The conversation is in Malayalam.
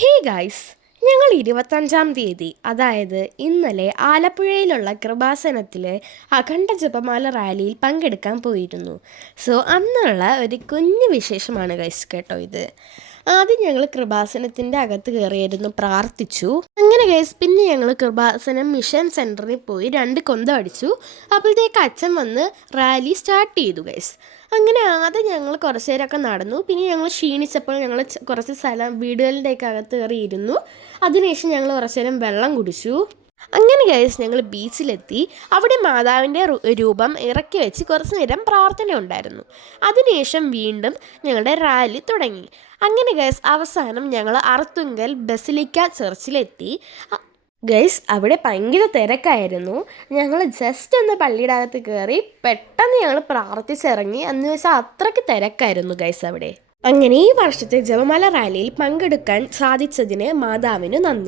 ഹേ ഗൈസ്, ഞങ്ങൾ 25-ാം തീയതി, അതായത് ഇന്നലെ ആലപ്പുഴയിലുള്ള കൃപാസനത്തിൽ അഖണ്ഡ ജപമാല റാലിയിൽ പങ്കെടുക്കാൻ പോയിരുന്നു. സോ അന്നുള്ള ഒരു കുഞ്ഞു വിശേഷമാണ് ഗൈസ് കേട്ടോ ഇത്. ആദ്യം ഞങ്ങൾ കൃപാസനത്തിൻ്റെ അകത്ത് കയറിയിരുന്നു, പ്രാർത്ഥിച്ചു. അങ്ങനെ ഗൈസ് പിന്നെ ഞങ്ങൾ കൃപാസനം മിഷൻ സെൻറ്ററിൽ പോയി 2 കൊന്തം അടിച്ചു. അപ്പോഴത്തേക്ക് അച്ഛൻ വന്ന് റാലി സ്റ്റാർട്ട് ചെയ്തു ഗൈസ്. അങ്ങനെ ആദ്യം ഞങ്ങൾ കുറച്ച് നേരമൊക്കെ നടന്നു. പിന്നെ ഞങ്ങൾ ക്ഷീണിച്ചപ്പോൾ ഞങ്ങൾ കുറച്ച് സ്ഥലം വീടുകളുടെയൊക്കെ അകത്ത് കയറി ഇരുന്നു. അതിനുശേഷം ഞങ്ങൾ കുറച്ച് നേരം വെള്ളം കുടിച്ചു. അങ്ങനെ ഗൈസ് ഞങ്ങൾ ബീച്ചിലെത്തി. അവിടെ മാതാവിൻ്റെ രൂപം ഇറക്കി വെച്ച് കുറച്ച് നേരം പ്രാർത്ഥന ഉണ്ടായിരുന്നു. അതിനുശേഷം വീണ്ടും ഞങ്ങളുടെ റാലി തുടങ്ങി. അങ്ങനെ ഗൈസ് അവസാനം ഞങ്ങൾ അർത്തുങ്കൽ ബസിലിക്ക ചർച്ചിലെത്തി. ഗൈസ് അവിടെ ഭയങ്കര തിരക്കായിരുന്നു. ഞങ്ങൾ ജസ്റ്റ് ഒന്ന് പള്ളിയുടെ അകത്ത് കയറി പെട്ടെന്ന് ഞങ്ങൾ പ്രാർത്ഥിച്ചിറങ്ങി. എന്ന് വെച്ചാൽ അത്രയ്ക്ക് തിരക്കായിരുന്നു ഗൈസ് അവിടെ. അങ്ങനെ ഈ വർഷത്തെ ജപമാല റാലിയിൽ പങ്കെടുക്കാൻ സാധിച്ചതിന് മാതാവിന് നന്ദി.